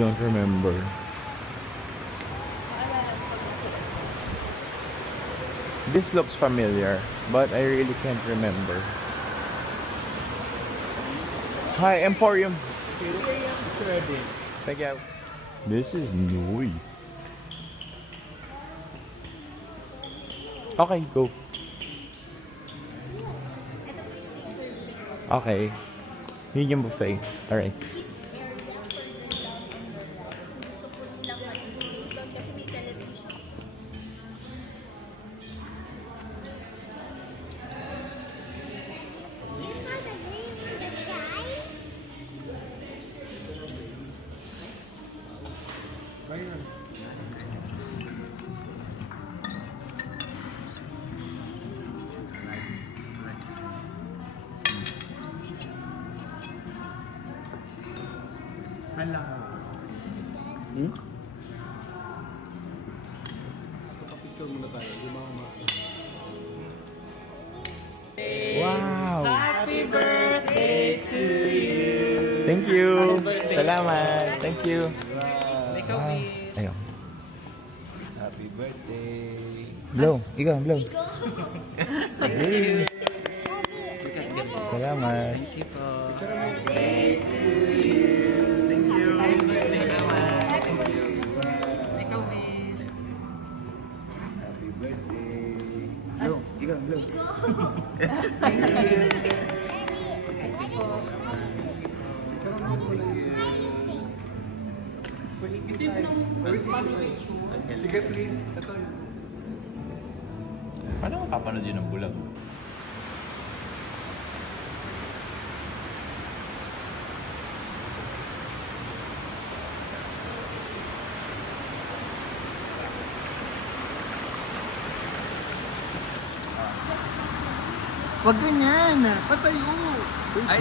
don't remember. This looks familiar, but I really can't remember. Hi, Emporium. Thank you. This is noise. Okay, go. Okay. Medium buffet. Alright. Wow! Happy birthday to you! Thank you! Salamat! Thank you! Wow. Ayun. Happy birthday! Blow! Ikaw, blow! Hey. Salamat! Thank you po! Birthday to you! Thank you! Happy birthday naman! Thank you! Ikaw, miss! Happy birthday! Blow! Ikaw, blow! Thank you! Thank you po! Sige, please. Paano makapanood yun ng bulag? Wag ganyan. Patayo. Ay,